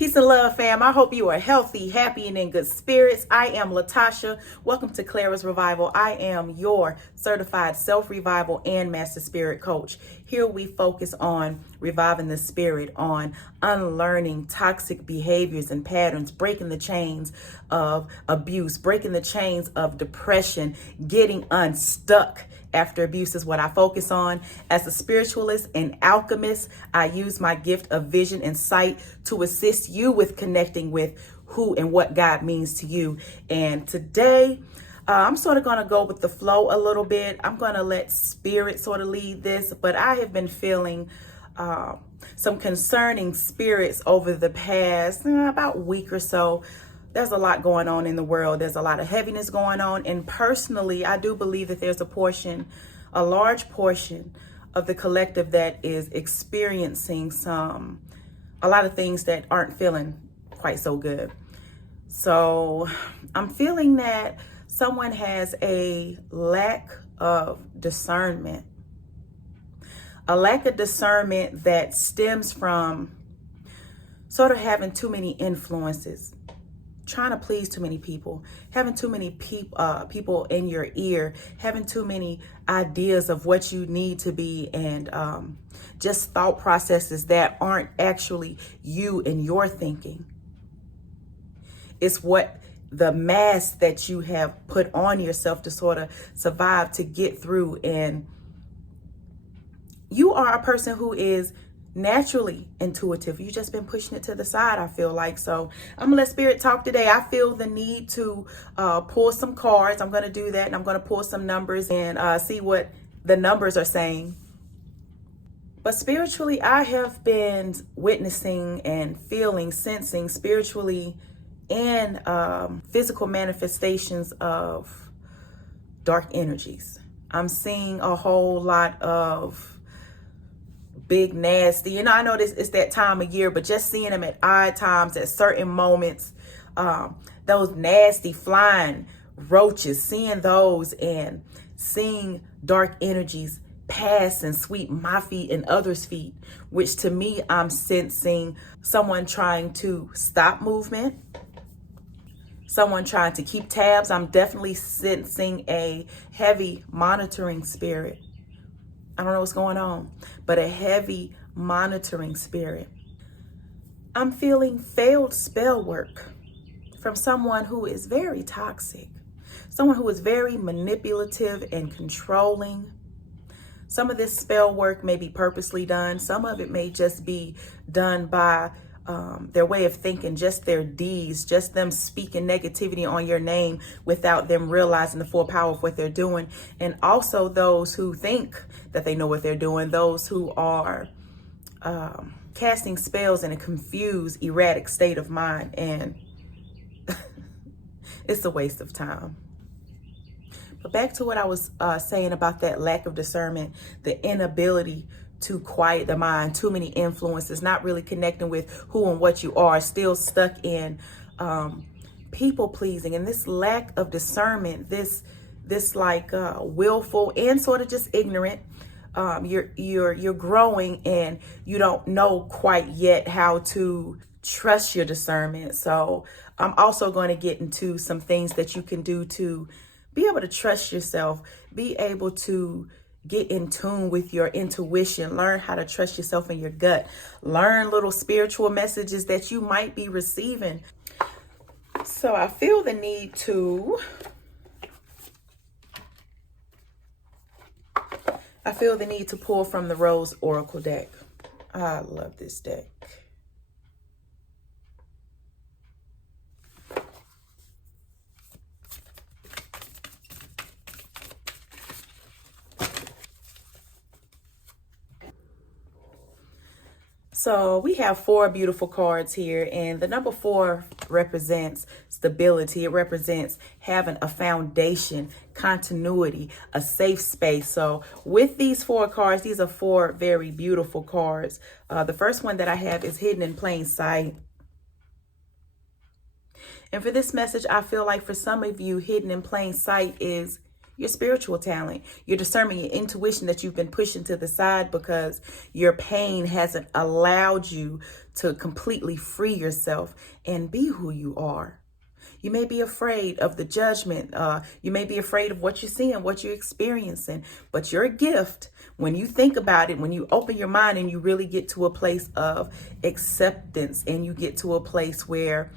Peace and love, fam. I hope you are healthy, happy, and in good spirits. I am Latasha. Welcome to Clara's Revival. I am your certified self-revival and master spirit coach. Here we focus on reviving the spirit, on unlearning toxic behaviors and patterns, breaking the chains of abuse, breaking the chains of depression, getting unstuck after abuse is what I focus on. As a spiritualist and alchemist, I use my gift of vision and sight to assist you with connecting with who and what God means to you. And today, I'm sort of going to go with the flow a little bit. I'm going to let spirit sort of lead this, but I have been feeling some concerning spirits over the past about week or so. There's a lot going on in the world. There's a lot of heaviness going on. And personally, I do believe that there's a large portion of the collective that is experiencing a lot of things that aren't feeling quite so good. So I'm feeling that someone has a lack of discernment. A lack of discernment that stems from sort of having too many influences, trying to please too many people, having too many people in your ear, having too many ideas of what you need to be, and just thought processes that aren't actually you and your thinking. It's what the mask that you have put on yourself to sort of survive, to get through. And you are a person who is naturally intuitive. You've just been pushing it to the side, I feel like. So I'm gonna let spirit talk today. I feel the need to pull some cards. I'm gonna do that, and I'm gonna pull some numbers and see what the numbers are saying. But spiritually, I have been witnessing and feeling, sensing spiritually and physical manifestations of dark energies. I'm seeing a whole lot of big nasty, I know this is that time of year, but just seeing them at odd times, at certain moments, those nasty flying roaches, seeing those and seeing dark energies pass and sweep my feet and others' feet, which to me, I'm sensing someone trying to stop movement, someone trying to keep tabs. I'm definitely sensing a heavy monitoring spirit. I don't know what's going on, but a heavy monitoring spirit. I'm feeling failed spell work from someone who is very toxic, someone who is very manipulative and controlling. Some of this spell work may be purposely done. Some of it may just be done by their way of thinking, just their deeds, just them speaking negativity on your name without them realizing the full power of what they're doing. And also those who think that they know what they're doing, those who are casting spells in a confused, erratic state of mind. And it's a waste of time. But back to what I was saying about that lack of discernment, the inability to quiet the mind, too many influences, not really connecting with who and what you are, still stuck in people pleasing, and this lack of discernment, this like willful and sort of just ignorant. You're growing and you don't know quite yet how to trust your discernment. So I'm also going to get into some things that you can do to be able to trust yourself, be able to get in tune with your intuition, learn how to trust yourself and your gut, learn little spiritual messages that you might be receiving. So I feel the need to pull from the Rose Oracle deck. I love this deck. So we have 4 beautiful cards here, and the number 4 represents stability. It represents having a foundation, continuity, a safe space. So with these 4 cards, these are 4 very beautiful cards. The first one that I have is Hidden in Plain Sight. And for this message, I feel like for some of you, hidden in plain sight is your spiritual talent, your discernment, your intuition that you've been pushing to the side because your pain hasn't allowed you to completely free yourself and be who you are. You may be afraid of the judgment. You may be afraid of what you're seeing, what you're experiencing. But your gift, when you think about it, when you open your mind and you really get to a place of acceptance and you get to a place where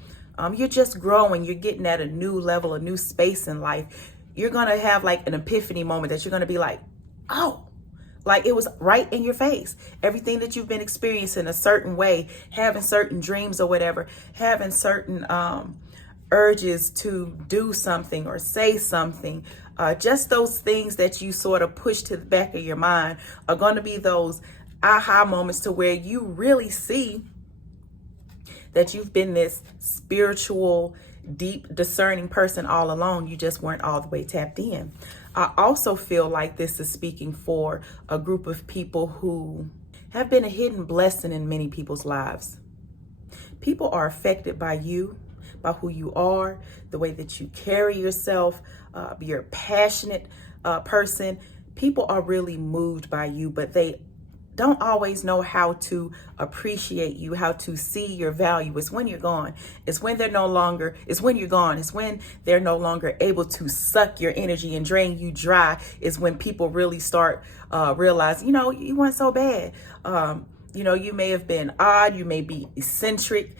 you're just growing, you're getting at a new level, a new space in life, you're going to have like an epiphany moment that you're going to be like, oh, like it was right in your face. Everything that you've been experiencing a certain way, having certain dreams or whatever, having certain urges to do something or say something, just those things that you sort of push to the back of your mind are going to be those aha moments to where you really see that you've been this spiritual, deep, discerning person all along. You just weren't all the way tapped in. I also feel like this is speaking for a group of people who have been a hidden blessing in many people's lives. People are affected by you, by who you are, the way that you carry yourself, you're a passionate person. People are really moved by you, but they don't always know how to appreciate you, how to see your value. It's when you're gone. It's when they're no longer, it's when you're gone. It's when they're no longer able to suck your energy and drain you dry. Is when people really start realizing, you weren't so bad. You may have been odd, you may be eccentric,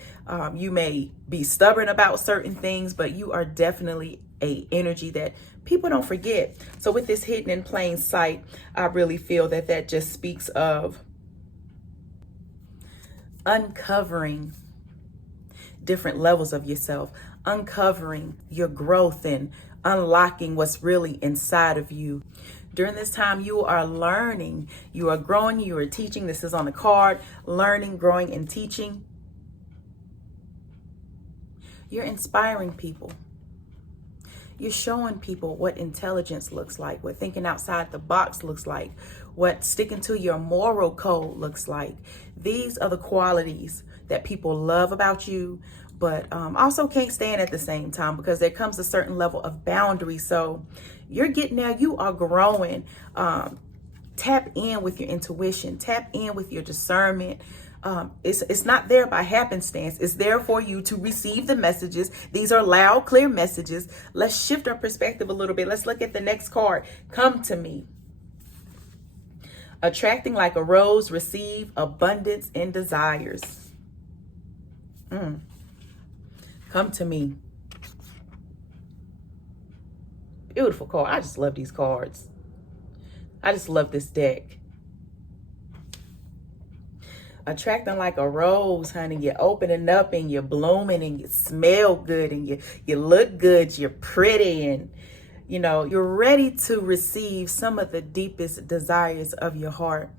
you may be stubborn about certain things, but you are definitely a energy that people don't forget. So with this hidden in plain sight, I really feel that just speaks of uncovering different levels of yourself, uncovering your growth and unlocking what's really inside of you. During this time, you are learning, you are growing, you are teaching. This is on the card, learning, growing, and teaching. You're inspiring people. You're showing people what intelligence looks like, what thinking outside the box looks like, what sticking to your moral code looks like. These are the qualities that people love about you, but also can't stand at the same time, because there comes a certain level of boundary. So you're getting there, you are growing. Tap in with your intuition, tap in with your discernment. It's not there by happenstance. It's there for you to receive the messages. These are loud, clear messages. Let's shift our perspective a little bit. Let's look at the next card. Come to me. Attracting like a rose, receive abundance and desires. Come to me. Beautiful card. I just love these cards. I just love this deck. Attracting like a rose, honey. You're opening up and you're blooming and you smell good and you look good. You're pretty and, you're ready to receive some of the deepest desires of your heart.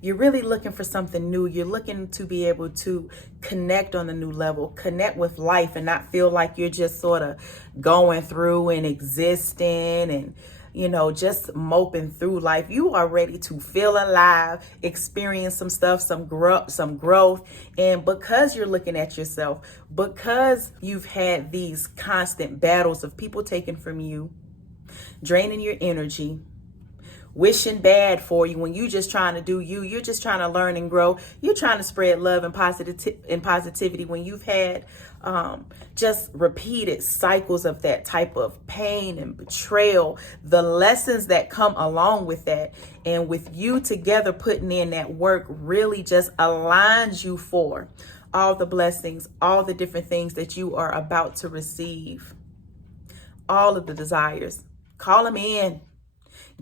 You're really looking for something new. You're looking to be able to connect on a new level, connect with life and not feel like you're just sort of going through and existing and, just moping through life. You are ready to feel alive, experience some stuff, some growth. And because you're looking at yourself, because you've had these constant battles of people taking from you, draining your energy, wishing bad for you when you just trying to do you, you're just trying to learn and grow. You're trying to spread love and positivity when you've had just repeated cycles of that type of pain and betrayal, the lessons that come along with that. And with you together putting in that work really just aligns you for all the blessings, all the different things that you are about to receive, all of the desires. Call them in.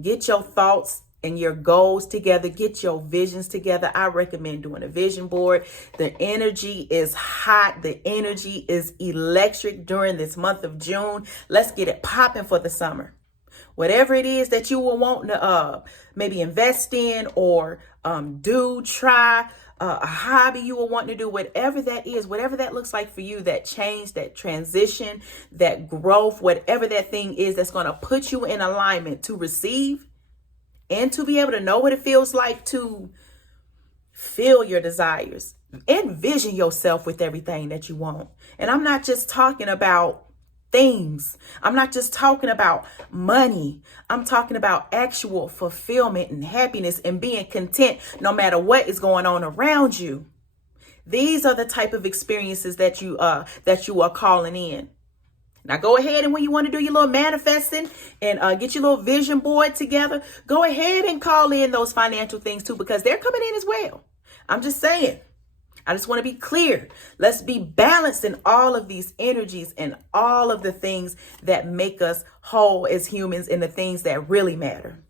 Get your thoughts and your goals together. Get your visions together. I recommend doing a vision board. The energy is hot. The energy is electric during this month of June. Let's get it popping for the summer. Whatever it is that you will want to maybe invest in or try a hobby you will want to do, whatever that is, whatever that looks like for you, that change, that transition, that growth, whatever that thing is that's going to put you in alignment to receive and to be able to know what it feels like to feel your desires. Envision yourself with everything that you want. And I'm not just talking about things. I'm not just talking about money. I'm talking about actual fulfillment and happiness and being content no matter what is going on around you. These are the type of experiences that you are calling in. Now go ahead and when you want to do your little manifesting and get your little vision board together, go ahead and call in those financial things too, because they're coming in as well. I'm just saying. I just want to be clear. Let's be balanced in all of these energies and all of the things that make us whole as humans and the things that really matter.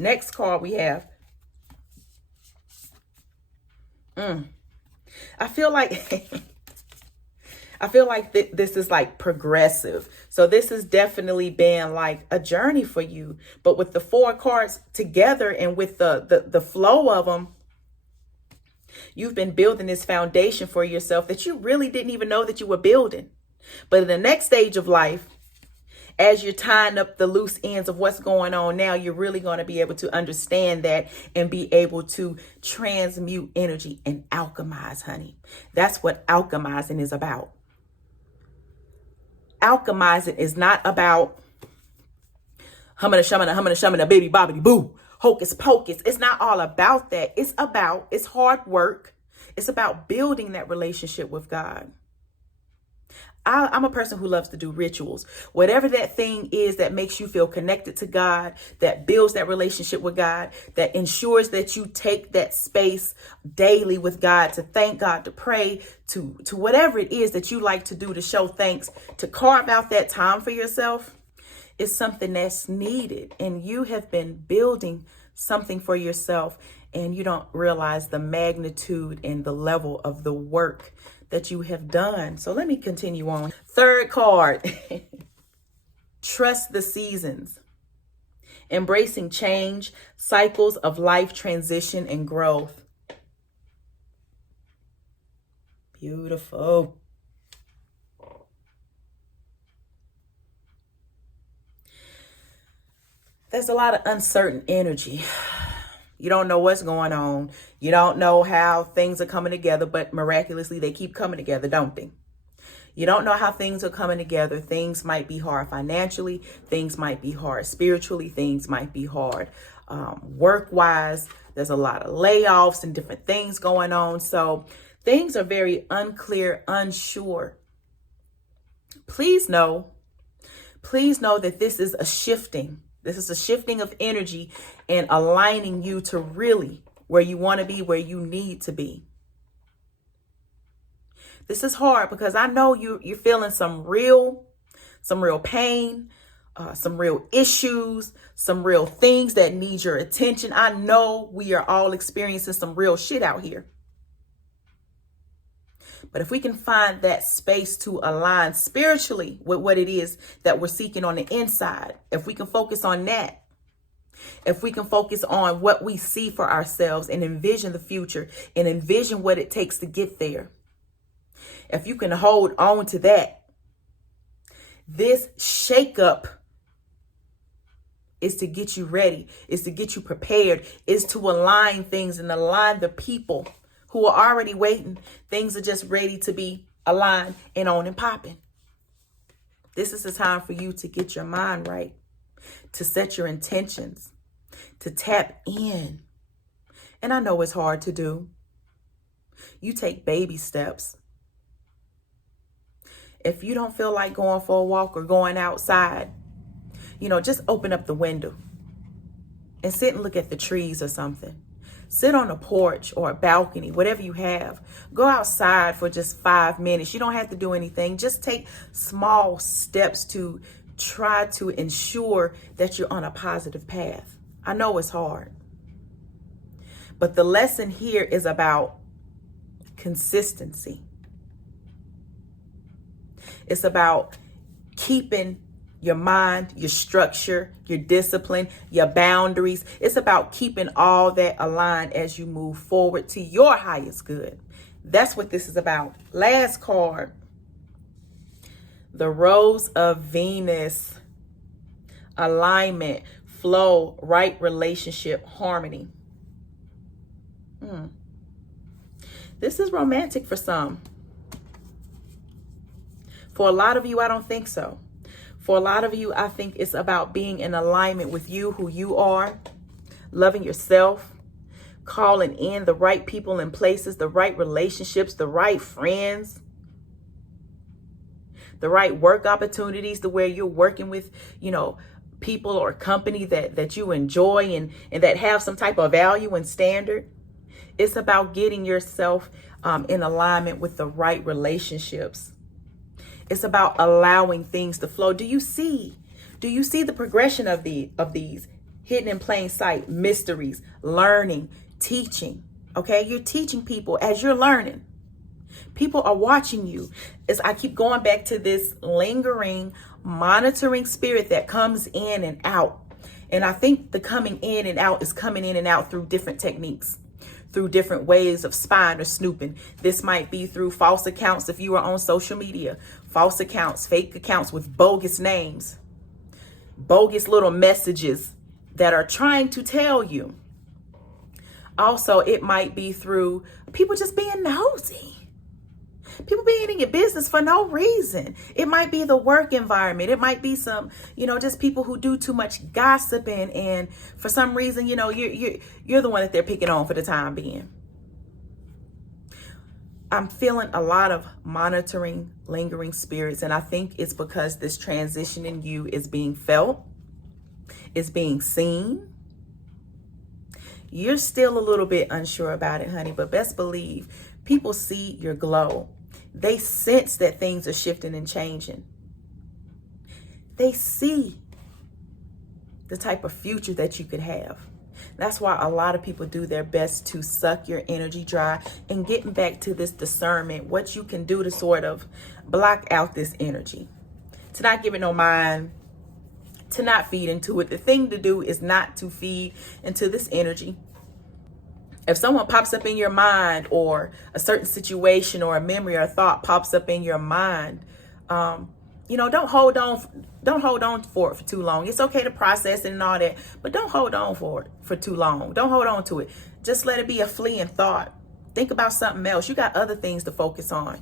Next card we have. I feel like this is like progressive. So this has definitely been like a journey for you. But with the 4 cards together and with the flow of them, you've been building this foundation for yourself that you really didn't even know that you were building. But in the next stage of life, as you're tying up the loose ends of what's going on now, you're really going to be able to understand that and be able to transmute energy and alchemize, honey. That's what alchemizing is about. Alchemizing is not about humming a baby bobbity boo, hocus pocus. It's not all about that. It's hard work. It's about building that relationship with God. I'm a person who loves to do rituals. Whatever that thing is that makes you feel connected to God, that builds that relationship with God, that ensures that you take that space daily with God to thank God, to pray, to whatever it is that you like to do to show thanks, to carve out that time for yourself, is something that's needed. And you have been building something for yourself and you don't realize the magnitude and the level of the work that you have done. So let me continue on. 3rd card, trust the seasons, embracing change, cycles of life transition and growth. Beautiful. There's a lot of uncertain energy. You don't know what's going on. You don't know how things are coming together, but miraculously they keep coming together, don't they? You don't know how things are coming together. Things might be hard financially. Things might be hard spiritually. Things might be hard work-wise. There's a lot of layoffs and different things going on. So things are very unclear, unsure. Please know that this is a shifting. This is a shifting of energy and aligning you to really where you want to be, where you need to be. This is hard because I know you're feeling some real pain, some real issues, some real things that need your attention. I know we are all experiencing some real shit out here. But if we can find that space to align spiritually with what it is that we're seeking on the inside, if we can focus on that, if we can focus on what we see for ourselves and envision the future and envision what it takes to get there, if you can hold on to that, this shakeup is to get you ready, is to get you prepared, is to align things and align the people who are already waiting. Things are just ready to be aligned and on and popping. This is the time for you to get your mind right, to set your intentions, to tap in. And I know it's hard to do. You take baby steps. If you don't feel like going for a walk or going outside, just open up the window and sit and look at the trees or something. Sit on a porch or a balcony, whatever you have. Go outside for just 5 minutes. You don't have to do anything. Just take small steps to try to ensure that you're on a positive path. I know it's hard. But the lesson here is about consistency. It's about keeping your mind, your structure, your discipline, your boundaries. It's about keeping all that aligned as you move forward to your highest good. That's what this is about. Last card, the Rose of Venus. Alignment, flow, right relationship, harmony. This is romantic for some. For a lot of you, I don't think so. For a lot of you, I think it's about being in alignment with you, who you are, loving yourself, calling in the right people and places, the right relationships, the right friends, the right work opportunities, to where you're working with, people or company that you enjoy and that have some type of value and standard. It's about getting yourself in alignment with the right relationships. It's about allowing things to flow. Do you see the progression of these hidden in plain sight mysteries, learning, teaching? Okay, you're teaching people as you're learning. People are watching you. As I keep going back to this lingering, monitoring spirit that comes in and out. And I think the coming in and out is coming in and out through different techniques, through different ways of spying or snooping. This might be through false accounts if you are on social media, false accounts, fake accounts with bogus names, bogus little messages that are trying to tell you. Also, it might be through people just being nosy. People being in your business for no reason. It might be the work environment. It might be some, just people who do too much gossiping, and for some reason, you're the one that they're picking on for the time being. I'm feeling a lot of monitoring, lingering spirits, and I think it's because this transition in you is being felt, is being seen. You're still a little bit unsure about it, honey, but best believe people see your glow. They sense that things are shifting and changing. They see the type of future that you could have. That's why a lot of people do their best to suck your energy dry, and getting back to this discernment, what you can do to sort of block out this energy, to not give it no mind, to not feed into it. The thing to do is not to feed into this energy. If someone pops up in your mind, or a certain situation or a memory or a thought pops up in your mind, don't hold on for it for too long. It's okay to process it and all that, but don't hold on for it for too long. Don't hold on to it. Just let it be a fleeting thought. Think about something else. You got other things to focus on.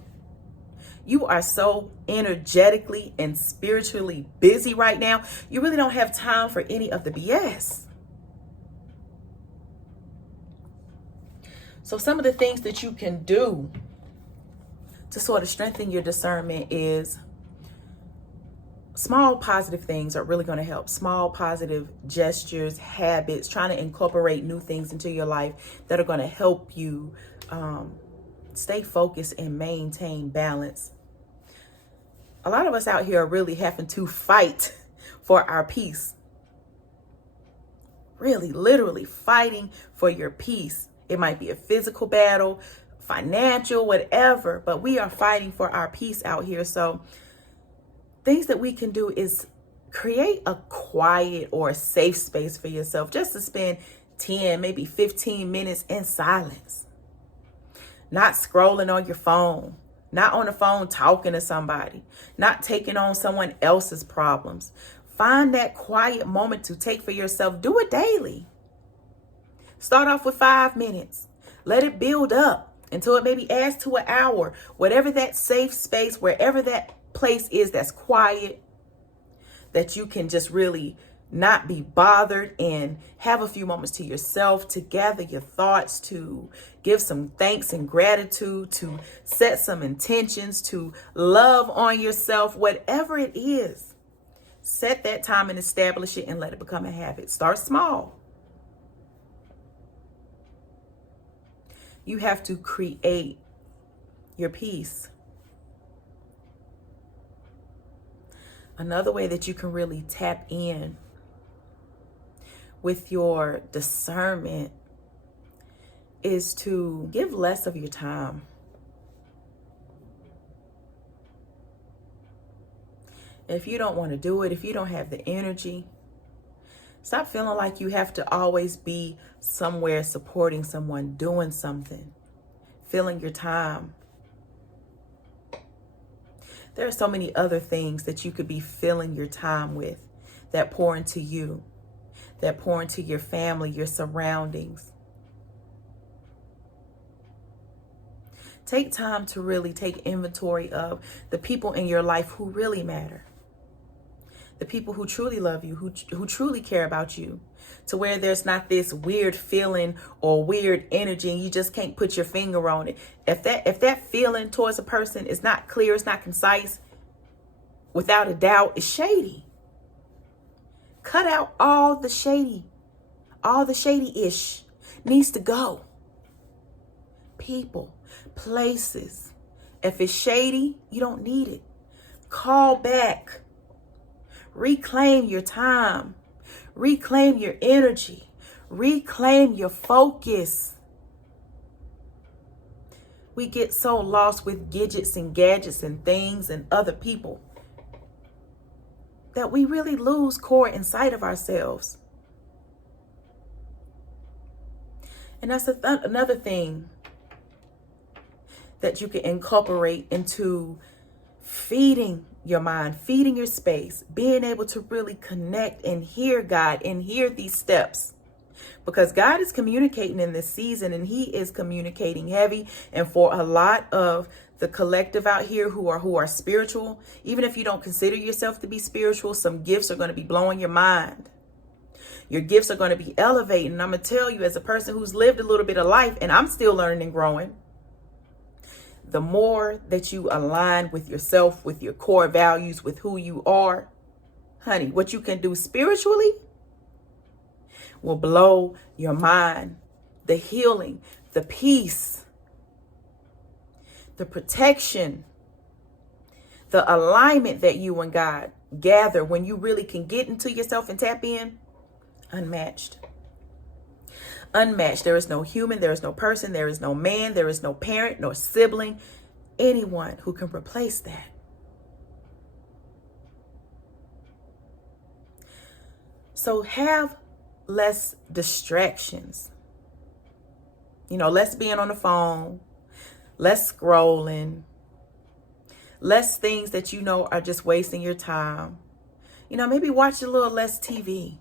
You are so energetically and spiritually busy right now. You really don't have time for any of the BS. So some of the things that you can do to sort of strengthen your discernment is small positive things are really going to help. Small positive gestures, habits, trying to incorporate new things into your life that are going to help you stay focused and maintain balance. A lot of us out here are really having to fight for our peace. Really, literally fighting for your peace. It might be a physical battle, financial, whatever, but we are fighting for our peace out here. So things that we can do is create a quiet or a safe space for yourself, just to spend 10, maybe 15 minutes in silence. Not scrolling on your phone, not on the phone talking to somebody, not taking on someone else's problems. Find that quiet moment to take for yourself. Do it daily. Start off with 5 minutes. Let it build up until it maybe adds to an hour. Whatever that safe space, wherever that place is that's quiet, that you can just really not be bothered and have a few moments to yourself, to gather your thoughts, to give some thanks and gratitude, to set some intentions, to love on yourself, whatever it is. Set that time and establish it and let it become a habit. Start small. You have to create your peace. Another way that you can really tap in with your discernment is to give less of your time. If you don't want to do it, if you don't have the energy, stop feeling like you have to always be somewhere supporting someone, doing something, filling your time. There are so many other things that you could be filling your time with that pour into you, that pour into your family, your surroundings. Take time to really take inventory of the people in your life who really matter. The people who truly love you, who truly care about you, to where there's not this weird feeling or weird energy and you just can't put your finger on it. If that feeling towards a person is not clear, it's not concise, without a doubt, it's shady. Cut out all the shady-ish needs to go. People, places. If it's shady, you don't need it. Call back. Reclaim your time. Reclaim your energy. Reclaim your focus. We get so lost with gadgets and things and other people that we really lose core inside of ourselves. And that's another thing that you can incorporate into feeding your mind, feeding your space, being able to really connect and hear God and hear these steps. Because God is communicating in this season, and he is communicating heavy. And for a lot of the collective out here who are spiritual, even if you don't consider yourself to be spiritual, some gifts are going to be blowing your mind. Your gifts are going to be elevating. And I'm going to tell you, as a person who's lived a little bit of life, and I'm still learning and growing, the more that you align with yourself, with your core values, with who you are, honey, what you can do spiritually will blow your mind. The healing, the peace, the protection, the alignment that you and God gather when you really can get into yourself and tap in, unmatched. Unmatched. There is no human, there is no person, there is no man, there is no parent, nor sibling, anyone who can replace that. So have less distractions. Less being on the phone, less scrolling, less things that are just wasting your time. Maybe watch a little less TV.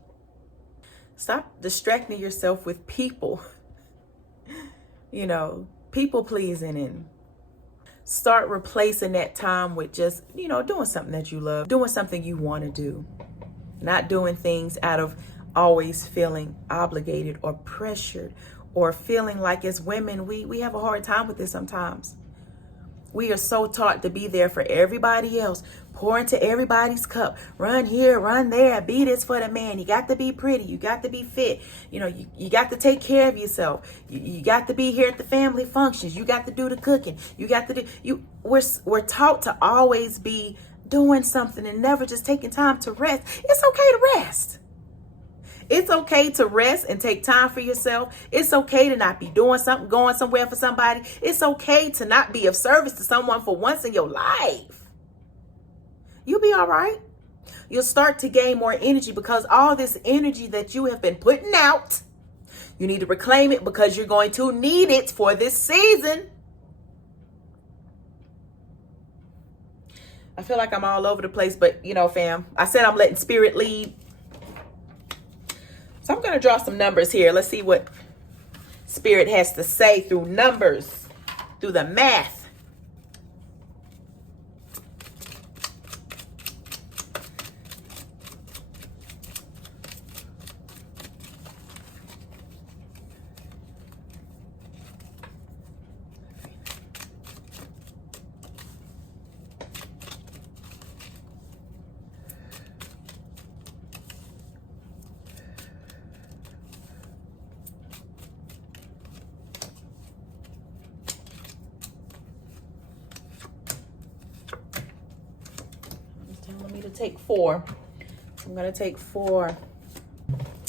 Stop distracting yourself with people, people pleasing, and start replacing that time with just, doing something that you love, doing something you want to do, not doing things out of always feeling obligated or pressured or feeling like, as women, we have a hard time with this sometimes. We are so taught to be there for everybody else, pour into everybody's cup, run here, run there, be this for the man. You got to be pretty. You got to be fit. You got to take care of yourself. You got to be here at the family functions. You got to do the cooking. You got to do, we're taught to always be doing something and never just taking time to rest. It's okay to rest. It's okay to rest and take time for yourself. It's okay to not be doing something, going somewhere for somebody. It's okay to not be of service to someone for once in your life. You'll be all right. You'll start to gain more energy, because all this energy that you have been putting out, you need to reclaim it, because you're going to need it for this season. I feel like I'm all over the place, but fam, I said I'm letting spirit lead. So I'm going to draw some numbers here. Let's see what spirit has to say through numbers, through the math. Take 4. I'm going to take 4.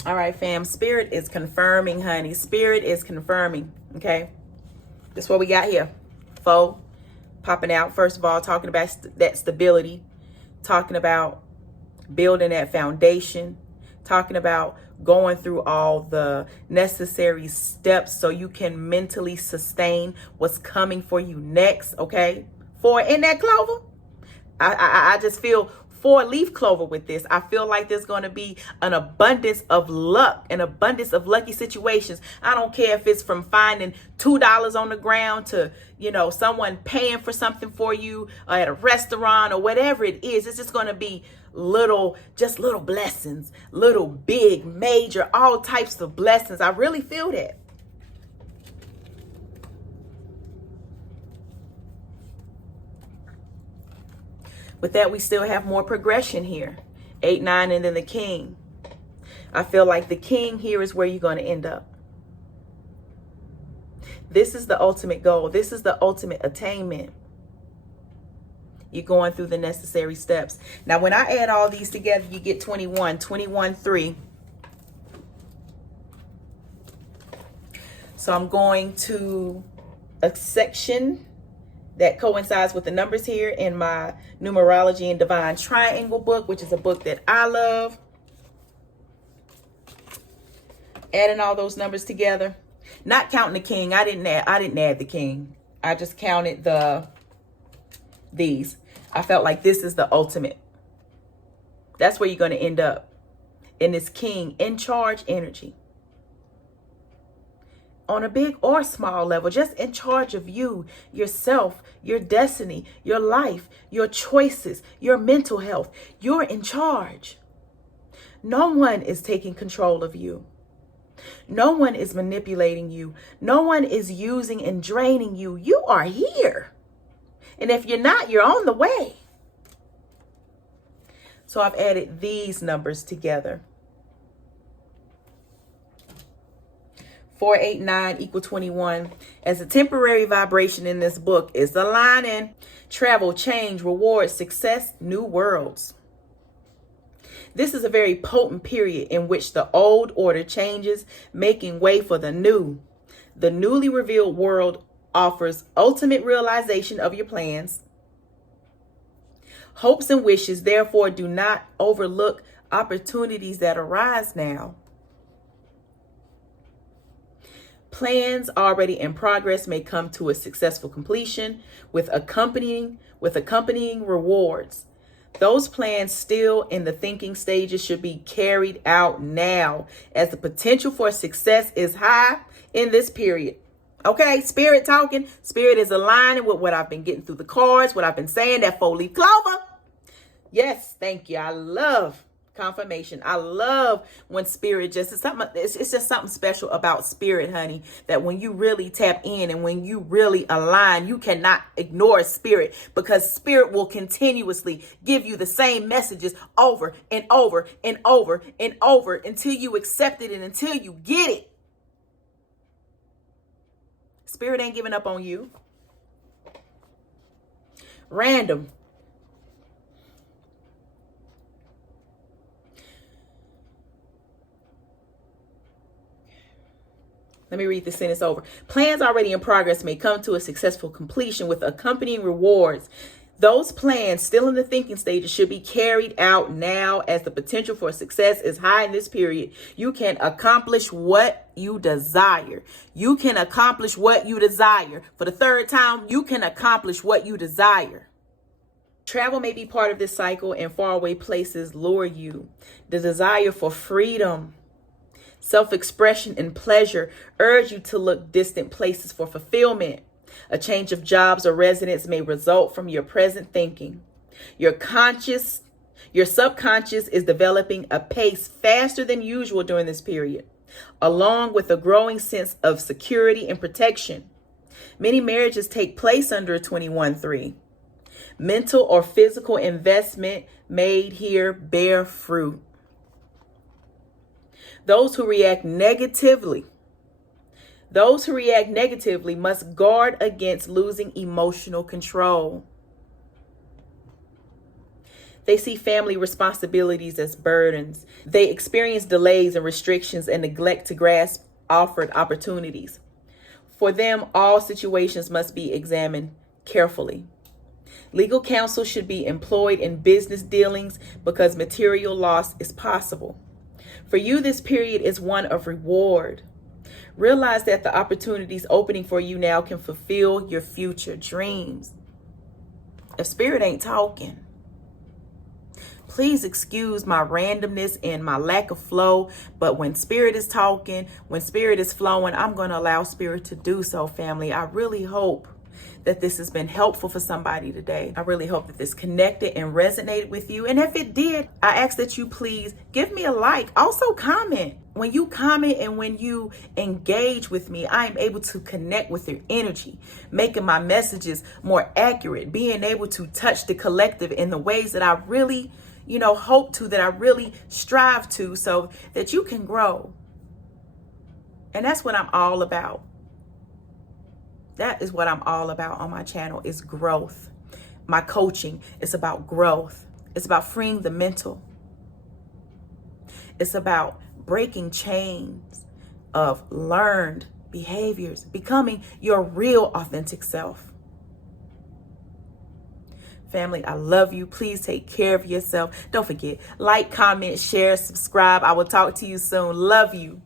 All right, fam. Spirit is confirming, honey. Spirit is confirming. Okay. That's what we got here. 4 popping out. First of all, talking about that stability, talking about building that foundation, talking about going through all the necessary steps so you can mentally sustain what's coming for you next. Okay. 4 in that clover. I just feel 4-leaf clover with this. I feel like there's going to be an abundance of luck, an abundance of lucky situations. I don't care if it's from finding $2 on the ground to, someone paying for something for you at a restaurant or whatever it is. It's just going to be little blessings, little, big, major, all types of blessings. I really feel that. With that, we still have more progression here. 8, 9, and then the king. I feel like the king here is where you're going to end up. This is the ultimate goal. This is the ultimate attainment. You're going through the necessary steps. Now, when I add all these together, you get 21, 21, 3. So I'm going to a section that coincides with the numbers here in my Numerology and Divine Triangle book, which is a book that I love. Adding all those numbers together. Not counting the king. I didn't add the king. I just counted these. I felt like this is the ultimate. That's where you're going to end up. In this king in charge energy. On a big or small level, just in charge of you, yourself, your destiny, your life, your choices, your mental health. You're in charge. No one is taking control of you. No one is manipulating you. No one is using and draining you. You are here. And if you're not, you're on the way. So I've added these numbers together. 4, 8, 9 equal 21. As a temporary vibration in this book is aligning, travel, change, reward, success, new worlds. This is a very potent period in which the old order changes, making way for the new. The newly revealed world offers ultimate realization of your plans. Hopes and wishes, therefore, do not overlook opportunities that arise now. Plans already in progress may come to a successful completion with accompanying rewards. Those plans still in the thinking stages should be carried out now, as the potential for success is high in this period. Okay, spirit talking. Spirit is aligning with what I've been getting through the cards, what I've been saying, that 4-leaf clover. Yes, thank you. I love confirmation. I love when spirit it's just something special about spirit, honey, that when you really tap in and when you really align, you cannot ignore spirit, because spirit will continuously give you the same messages over and over and over and over until you accept it and until you get it. Spirit ain't giving up on you. Random. Let me read the sentence over. Plans already in progress may come to a successful completion with accompanying rewards. Those plans still in the thinking stages should be carried out now, as the potential for success is high in this period. You can accomplish what you desire. You can accomplish what you desire. For the third time, you can accomplish what you desire. Travel may be part of this cycle, and faraway places lure you. The desire for freedom, self-expression, and pleasure urge you to look distant places for fulfillment. A change of jobs or residence may result from your present thinking. Your subconscious is developing a pace faster than usual during this period, along with a growing sense of security and protection. Many marriages take place under 21-3. Mental or physical investment made here bear fruit. Those who react negatively must guard against losing emotional control. They see family responsibilities as burdens. They experience delays and restrictions and neglect to grasp offered opportunities. For them, all situations must be examined carefully. Legal counsel should be employed in business dealings because material loss is possible. For you, this period is one of reward. Realize that the opportunities opening for you now can fulfill your future dreams. If spirit ain't talking, Please excuse my randomness and my lack of flow, but when Spirit is talking, when Spirit is flowing, I'm going to allow Spirit to do so, family. I really hope that this has been helpful for somebody today. I really hope that this connected and resonated with you. And if it did, I ask that you please give me a like. Also comment. When you comment and when you engage with me, I am able to connect with your energy, making my messages more accurate, being able to touch the collective in the ways that I really, hope to, that I really strive to, so that you can grow. And that's what I'm all about. That is what I'm all about on my channel, is growth. My coaching is about growth. It's about freeing the mental. It's about breaking chains of learned behaviors, becoming your real authentic self. Family, I love you. Please take care of yourself. Don't forget, like, comment, share, subscribe. I will talk to you soon. Love you.